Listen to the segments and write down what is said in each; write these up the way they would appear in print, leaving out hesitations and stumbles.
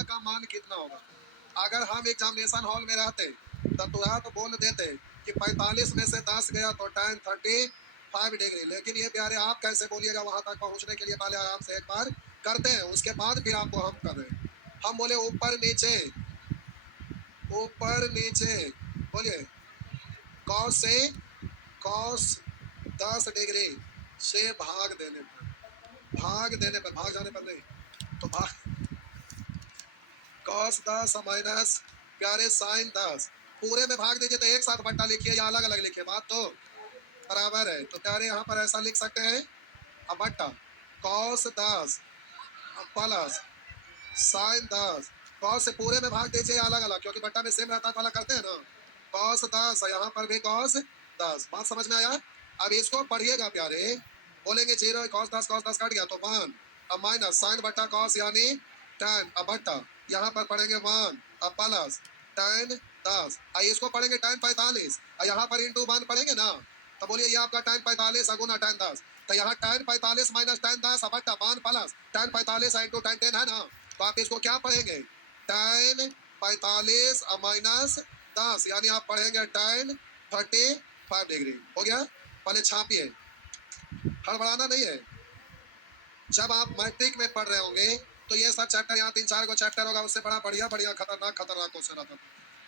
यहाँ का मान कितना होगा। अगर हम एग्जामिनेशन हॉल में रहते तो तुरंत बोल देते कि 45 में से 10 गया तो tan 35 डिग्री। लेकिन ये प्यारे आप कैसे बोलिएगा, वहां तक पहुंचने के लिए पहले आराम से एक बार करते हैं, उसके बाद फिर आपको हम कर रहे हैं। हम बोले ऊपर नीचे, ऊपर नीचे बोलिए cos से cos 10 डिग्री से भाग देने पर, भाग देने पर, भाग जाने पर नहीं तो भाग cos 10 माइनस प्यारे sin 10 पूरे में भाग दीजिए तो एक साथ बट्टा लिखिए या अलग अलग लिखिए, बात तो बराबर है। तो प्यारे यहाँ पर ऐसा लिख सकते हैं अब बट्टा cos 10 प्लस sin 10, cos से पूरे में भाग दीजिए या अलग अलग, क्योंकि बट्टा में सेम रहता है तो अलग करते हैं ना। cos 10 यहाँ पर भी cos 10, बात समझ में आया। अब इसको पढ़िएगा प्यारे, बोलेंगे 0 cos 10 कट गया तो 1, अब माइनस sin बट्टा cos यानी tan, अब बट्टा यहाँ पर पढ़ेंगे 1, अब प्लस tan 10, इसको पढ़ेंगे tan 45, यहाँ पर इंटू 1 पढ़ेंगे ना, तो बोलिए ये आपका tan 45 अगुना tan 10, तो यहाँ tan 45 माइनस tan 10 अब बट्टा 1 प्लस tan 45 इंटू tan 10 है ना, तो आप इसको क्या पढ़ेंगे tan 45 माइनस 10 यानी आप पढ़ेंगे tan 35 डिग्री। हो गया, पहले छापिए, हड़बड़ाना नहीं है। जब आप मैट्रिक में पढ़ रहे होंगे तो ये सब चैप्टर, यहाँ 3-4 को चैप्टर होगा, उससे बड़ा बढ़िया बढ़िया खतरनाक खतरनाक क्वेश्चन आता है,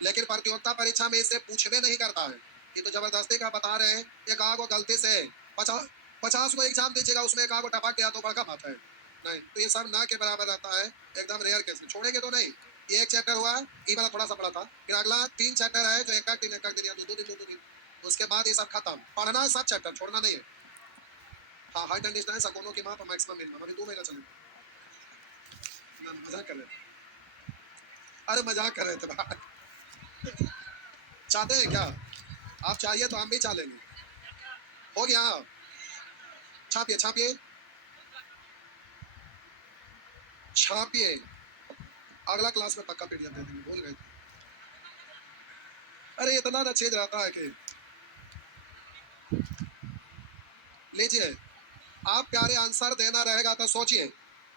लेकिन प्रतियोगिता परीक्षा में इसे पूछवे नहीं करता है। ये तो जबरदस्ती का बता रहे हैं, एक आगो गलती से 50 को एग्जाम दीजिएगा, उसमें एक आगो टपक गया तो बड़का बात है नहीं, तो ये सब ना के बराबर रहता है, एकदम रेयर केस में छोड़ेंगे तो नहीं। ये एक चैप्टर हुआ, ये वाला थोड़ा सा पड़ा था, फिर अगला 3 चैप्टर है जो एक दिन या 2 दिन, उसके बाद ये सब खत्म। पढ़ना सब चैप्टर, छोड़ना नहीं है। हाँ, हाइट एंड डिस्टेंस अकोनों की माप और मैक्सिमम मिनिमम अभी 2 महीना चलेगा। मजाक कर रहे थे, अरे मजाक कर रहे थे भाई। चाहते हैं क्या आप? चाहिए तो हम भी चालेंगे। हो गया, छापिए छापिए छापिए, अगला क्लास में पक्का पीडीएफ दे देंगे, भूल गए थे। अरे इतना ना चेंज रहता है कि लीजिए आप प्यारे आंसर देना रहेगा तो सोचिए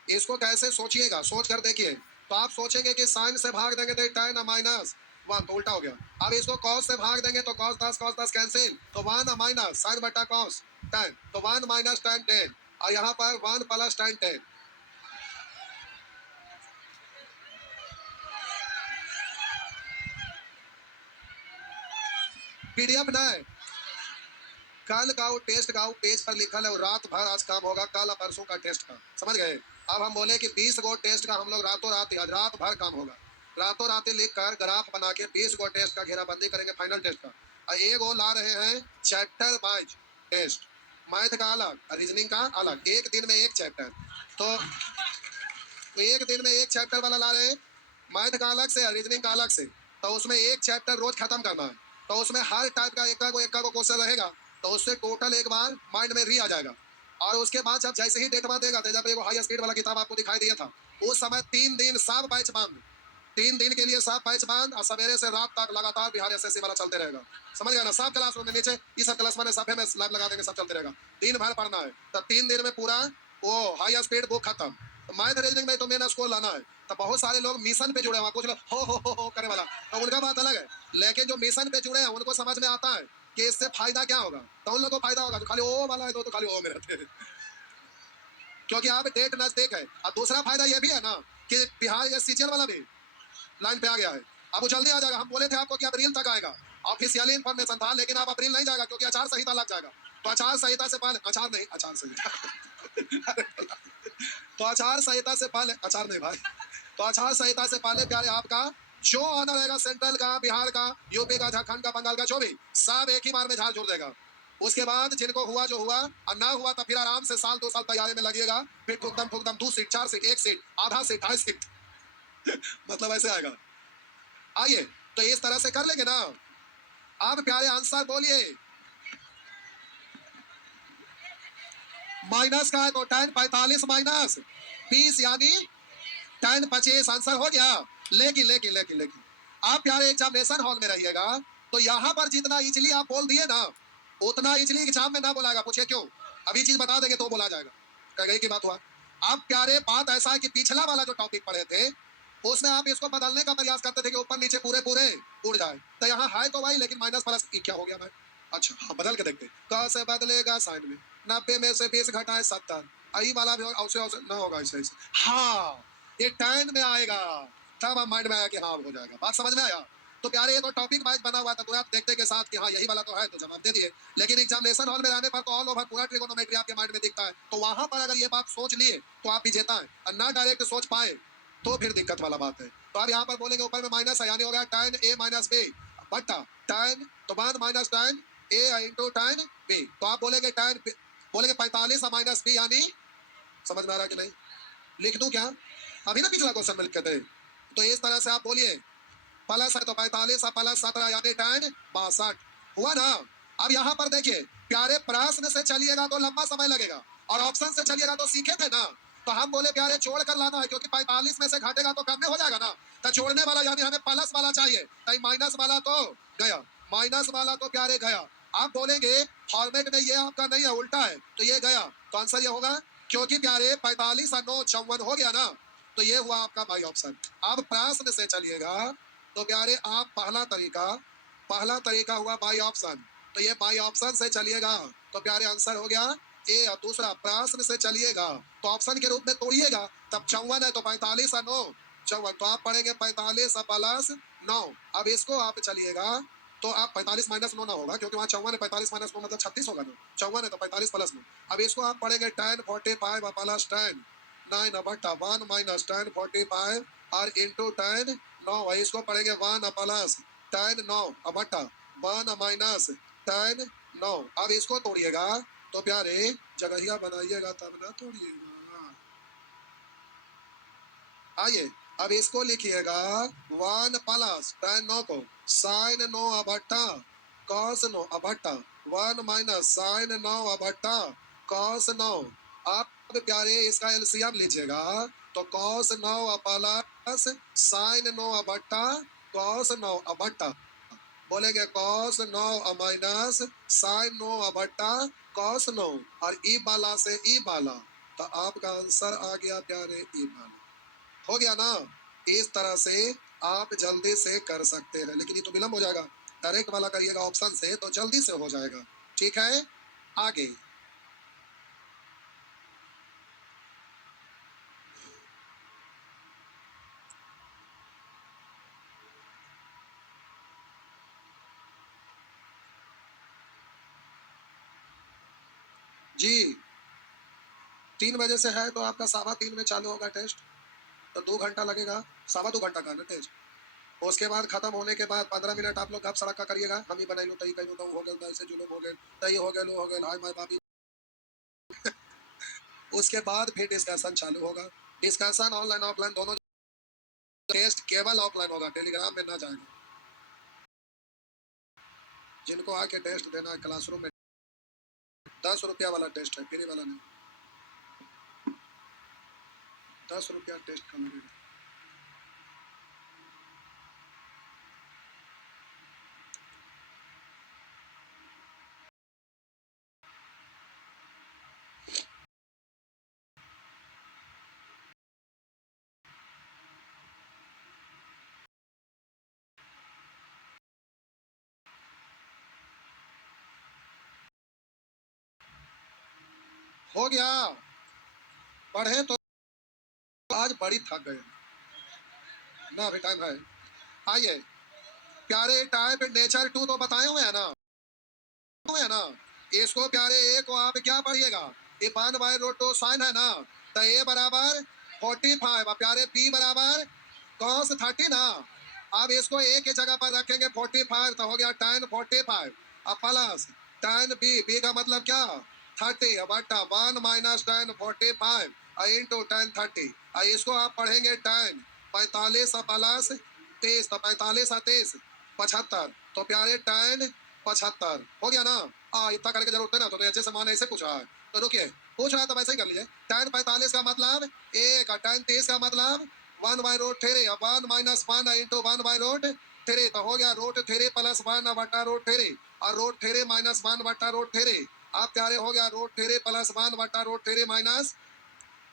इसको कैसे सोचिएगा, सोच कर देखिए। तो आप सोचेंगे कि साइन से भाग देंगे तो tan माइनस 1 तो उल्टा हो गया। अब इसको cos से भाग देंगे तो cos 10 कैंसिल, तो 1 माइनस साइन बटा cos tan, तो 1 माइनस tan 10, और यहाँ पर 1 प्लस tan 10। पीडीएफ ना है, कल का वो टेस्ट का वो पेज पर लिखा है, रात भर आज काम होगा, कल परसों का टेस्ट का, समझ गए। अब हम बोले कि 20 गो टेस्ट का हम लोग रातों रात रात भर काम होगा, रातों रात लिख कर ग्राफ बना के 20 गो टेस्ट का घेराबंदी करेंगे फाइनल टेस्ट का। और एक वो ला रहे हैं चैप्टर वाइज टेस्ट, मैथ का अलग, रीजनिंग का अलग, एक दिन में एक चैप्टर, तो एक दिन में एक चैप्टर वाला ला रहे हैं, मैथ का अलग से, रीजनिंग का अलग से, तो उसमें एक चैप्टर रोज खत्म करना है, तो उसमें हर टाइप का एक का क्वेश्चन रहेगा, तो उससे टोटल एक बार माइंड में री आ जाएगा। और उसके बाद जब जैसे ही डेट देगा, तो जब हाई स्पीड वाला किताब आपको दिखाई दिया था, उस समय 3 दिन सब बैच बंद, 3 दिन के लिए सब बैच बंद, और सवेरे से रात तक लगातार बिहार एसएससी वाला चलते रहेगा, समझ गया ना। सब क्लास में नीचे ये सब क्लास में सफे में लाइव लगा देंगे, सब चलते रहेगा, दिन भर पढ़ना है, तो 3 दिन में पूरा वो हाई स्पीड बुक खत्म। तो मैथ रीजनिंग में तो मेन स्कोर लाना है, तो बहुत सारे लोग मिशन पे जुड़े हैं, कुछ लोग हो करे वाला, तो उनका बात अलग है, लेकिन जो मिशन पे जुड़े हैं उनको समझ में आता है कि इससे फायदा क्या होगा, तो उन लोगों को फायदा होगा। जो खाली ओ वाला है तो खाली ओ में रहते हैं, क्योंकि आप डेट नजदीक है। और दूसरा फायदा ये भी है ना कि बिहार या सीजीएल वाला भी लाइन पे आ गया है, अब वो जल्दी आ जाएगा। हम बोले थे आपको कि अप्रैल तक आएगा, ऑफिशियल इन्फॉर्मेशन था, लेकिन अब अप्रैल नहीं जाएगा क्योंकि आचार संहिता लग जाएगा। तो आचार संहिता से पहले, आचार नहीं आचार संहिता तो आचार संहिता से पहले, आचार नहीं भाई, तो आचार संहिता से पहले प्यारे आपका जो आना रहेगा, सेंट्रल का, बिहार का, यूपी का, झारखंड का, बंगाल का, जो भी, सब एक ही बार में झाड़ झूड़ देगा। उसके बाद जिनको हुआ जो हुआ, और ना हुआ तो फिर आराम से साल 2 साल तैयारी में लगिएगा, फिर फुकदम 2 सीट 4 सीट 1 सीट आधा सीट 2.5 सीट मतलब ऐसे आएगा। आइए तो इस तरह से कर लेंगे ना। आप प्यारे आंसर बोलिए, माइनस का है तो tan 45 माइनस 20 यानी tan 25 आंसर हो गया। लेकिन लेकिन लेकिन लेकिन आप प्यारे एग्जामिनेशन हॉल में रहिएगा, तो यहाँ पर जितना इजली आप बोल दिए ना, उतना इजली एग्जाम में ना बोलाएगा। पूछे क्यों? अभी चीज बता देंगे तो बोला जाएगा, कह गई की बात हुआ। आप प्यारे बात ऐसा है कि पिछला वाला जो टॉपिक पढ़े थे उसमें आप इसको बदलने का प्रयास करते थे कि ऊपर नीचे पूरे पूरे उड़ जाए, तो यहाँ है तो वही लेकिन माइनस प्लस क्या हो गया भाई? अच्छा हाँ, बदल के देखते क से बदलेगा साइन में, 90 में से 20 घटाए 70, आई वाला भी अवश्य ना होगा ऐसे ऐसे। हाँ, ये टाइम में आएगा, तब हम माइंड में आया कि हाँ हो जाएगा। बात समझ में आया? तो प्यारे ये तो टॉपिक वाइज बना हुआ था, तो आप देखते के साथ कि हाँ यही वाला तो है, तो जवाब दे दिए। लेकिन एग्जामिनेशन हॉल में रहने पर तो ऑल ओवर पूरा ट्रिगोनोमेट्री आपके माइंड में दिखता है, तो वहां पर अगर ये बात सोच लिए तो आप विजेता हैं, और ना डायरेक्ट सोच पाए तो फिर दिक्कत वाला बात है। तो आप यहाँ पर बोलेंगे ऊपर में माइनस है, यानी हो गया tan a माइनस बी बट्टा tan तो 1 minus tan a into tan b। तो आप बोलेंगे tan बोलेंगे 45 माइनस बी, यानी समझ में आ रहा कि नहीं? लिख दूं क्या? अभी ना पिछला क्वेश्चन में लिख के थे, तो इस तरह से आप बोलिए प्लस है तो 45 प्लस 17 यानी tan 62 हुआ ना। अब यहाँ पर देखिए प्यारे, प्रश्न से चलिएगा तो लंबा समय लगेगा, और ऑप्शन से चलिएगा तो सीखे थे ना। तो हम बोले प्यारे छोड़ कर लाना है, क्योंकि 45 में से घटेगा तो कम में हो जाएगा ना, तो छोड़ने वाला यानी हमें प्लस वाला चाहिए, तो माइनस वाला तो गया, माइनस वाला तो प्यारे गया। आप बोलेंगे फॉर्मेट में ये आपका नहीं है, उल्टा है, तो ये गया, तो आंसर ये होगा, क्योंकि प्यारे 45 और 9 54 हो गया ना, तो ये हुआ आपका बाई ऑप्शन। अब प्रश्न से चलिएगा तो प्यारे आप पहला तरीका हुआ बाई ऑप्शन, तो ये बाई ऑप्शन से चलिएगा तो प्यारे आंसर हो गया ए। और दूसरा प्रश्न से चलिएगा तो ऑप्शन के रूप में तोड़िएगा, तब 54 है तो 45 और 9 54, तो आप पढ़ेंगे 45 प्लस 9। अब इसको आप चलिएगा तो आप 45 माइनस 9 ना होगा, क्योंकि वहाँ 54 है, 45 माइनस 9 मतलब 36 होगा ना, 54 है तो 45 प्लस 9। अब इसको आप पढ़ेंगे tan 45 प्लस tan 9 बट्टा 1 माइनस tan 45 और इंटू tan 9, इसको पढ़ेंगे 1 प्लस tan 9 बट्टा 1 माइनस tan 9। अब इसको तोड़िएगा तो प्यारे जगहिया बनाइएगा तब ना तोड़िएगा। आइए अब इसको लिखिएगा 1 प्लस tan 9 को sin 9 बट्टा cos 9 बट्टा 1 माइनस sin 9 बट्टा cos 9। आप प्यारे इसका एलसीएम लीजिएगा तो cos 9 प्लस sin 9 बट्टा cos 9 बट्टा, बोलेंगे cos 9 माइनस sin 9 बट्टा cos 9, और ई वाला से ई वाला, तो आपका आंसर आ गया प्यारे ई वाला। हो गया ना? इस तरह से आप जल्दी से कर सकते हैं, लेकिन ये तो विलंब हो जाएगा। डायरेक्ट वाला करिएगा ऑप्शन से तो जल्दी से हो जाएगा। ठीक है, आगे जी 3 बजे से है तो आपका 3:15 में चालू होगा टेस्ट, तो 2 घंटा लगेगा, 2.25 घंटा का ना टेस्ट। उसके बाद खत्म होने के बाद 15 मिनट आप लोग गप सड़क का करिएगा, हम ही बनाई लो तई कहीं हो गए, ऐसे जुलूम हो गए, तई हो गए, लो हो गए, हाय माय बाबी। उसके बाद फिर डिस्कशन चालू होगा। डिस्कशन ऑनलाइन ऑफलाइन दोनों, टेस्ट केवल ऑफलाइन होगा, टेलीग्राम में ना जाएगा। जिनको आके टेस्ट देना है क्लासरूम में, 10 रुपया वाला टेस्ट है, फ्री वाला नहीं, 10 रुपया टेस्ट का लगेगा। हो गया, पढ़े तो आज बड़ी थक गए ना, अभी टाइम है। आइए प्यारे टाइप नेचर 2 तो बताए हुए हैं ना, है ना। इसको प्यारे ए को आप क्या पढ़िएगा, ये 1/√2 साइन है ना, तो ए बराबर 45 प्यारे बी बराबर cos 30 ना। अब इसको ए के जगह पर रखेंगे 45, तो हो गया tan 45 अब प्लस tan बी का मतलब क्या 30 बट्टा 1 माइनस tan 45 इंटू tan 30। इसको आप पढ़ेंगे tan 45 प्लस 23, तो 45 और 23 75, तो प्यारे tan 75 हो गया ना। इतना करने की जरूरत है ना, तो ऐसे समान ऐसे पूछ रहा है, तो रुकिए पूछ रहा है तो वैसे ही कर लिए। tan 45 का मतलब 1 और tan 23 का मतलब 1/√3 और 1 माइनस 1 इंटू 1/√3, तो हो गया √3 प्लस 1 बटा √3 और √3 माइनस 1 बटा √3। आप प्यारे हो गया √3 प्लस 1 बटा √3 माइनस,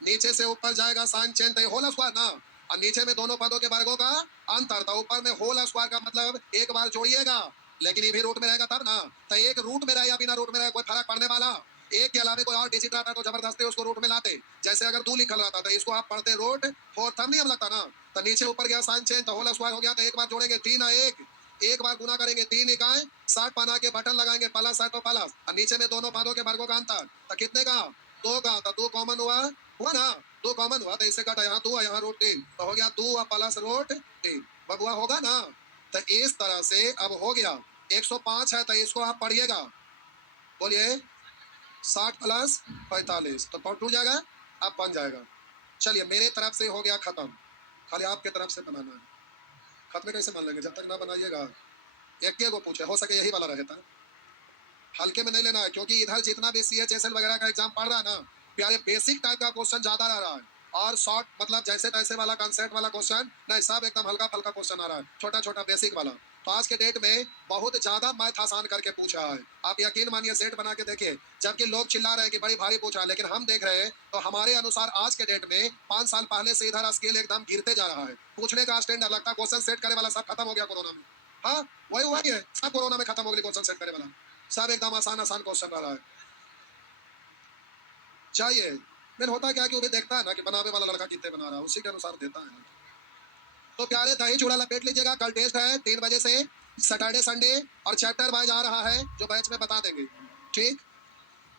नीचे से ऊपर जाएगा साइन चेंज, तो होल स्क्वायर ना। और नीचे में दोनों पदों के वर्गों का अंतर। तो ऊपर में होल स्क्वायर का मतलब एक बार जोड़िएगा, लेकिन ये भी रूट में रहेगा तब ना। तो एक रूट में रहे या बिना रूट में रहे कोई फर्क पड़ने वाला, एक के अलावा कोई और डिजिट रहता तो जबरदस्ती उसको रूट में लाते। जैसे अगर 2 लिखल रहता तो इसको आप पढ़ते रूट 4 तब नियम लगता ना। तो नीचे ऊपर गया साइन चेंज, तो होल स्क्वायर हो गया। तो एक बार जोड़ेंगे 3 और 1, एक बार गुना करेंगे 3 इकाई 60 बना के बटन लगाएंगे प्लस है तो प्लस, और नीचे में दोनों पदों के वर्गों का अंतर। तो कितने का? 2 का। तो 2 कॉमन हुआ, हुआ ना, 2 कॉमन हुआ तो इससे कटा यहाँ 2 यहाँ रूट 3, तो हो गया 2 और प्लस रूट 3। बबुआ होगा ना। तो इस तरह से अब हो गया 105 है, तो इसको आप पढ़िएगा, बोलिए 60 प्लस 45, तो टू जाएगा, अब बन जाएगा। चलिए मेरे तरफ से हो गया खत्म, खाली आपके तरफ से बनाना है। खत्म कैसे मान लेंगे जब तक ना बनाइएगा। एक के को पूछे, हो सके यही वाला रहता, हल्के में नहीं लेना है, क्योंकि इधर जितना भी CHSL वगैरह का एग्जाम पढ़ रहा है ना प्यारे, बेसिक टाइप का क्वेश्चन ज्यादा रह रहा है, और शॉर्ट मतलब जैसे तैसे वाला कंसेप्ट वाला क्वेश्चन नहीं, सब एकदम हल्का फल्का क्वेश्चन आ रहा है, छोटा छोटा बेसिक वाला। तो आज के डेट में बहुत ज्यादा मैथ आसान करके पूछा है, आप यकीन मानिए सेट बना के देखिए। जबकि लोग चिल्ला रहे हैं कि बड़ी भारी पूछा है, लेकिन हम देख रहे हैं तो हमारे अनुसार आज के डेट में 5 साल पहले से इधर स्केल एकदम गिरते जा रहा है। पूछने का स्टैंडर्ड लगता, क्वेश्चन सेट करे वाला सब खत्म हो गया कोरोना में। हाँ वही वही है, सब कोरोना में खत्म हो गया क्वेश्चन सेट करे वाला, सब एकदम आसान आसान क्वेश्चन रहा है। चाहिए मेन होता क्या है कि वो भी देखता है ना कि बनावे वाला लड़का कितने बना रहा है, उसी के अनुसार देता है। तो प्यारे दही चूड़ा लपेट लीजिएगा, कल टेस्ट है 3 बजे से, सैटरडे संडे, और चैप्टर वाइज आ रहा है जो बैच में बता देंगे। ठीक,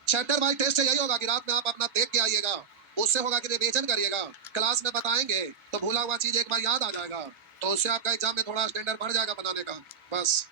चैप्टर वाइज टेस्ट यही होगा कि रात में आप अपना देख के आइएगा, उससे होगा कि रिवीजन करिएगा, क्लास में बताएंगे तो भूला हुआ चीज एक बार याद आ जाएगा, तो उससे आपका एग्जाम में थोड़ा स्टैंडर्ड बढ़ जाएगा बनाने का, बस।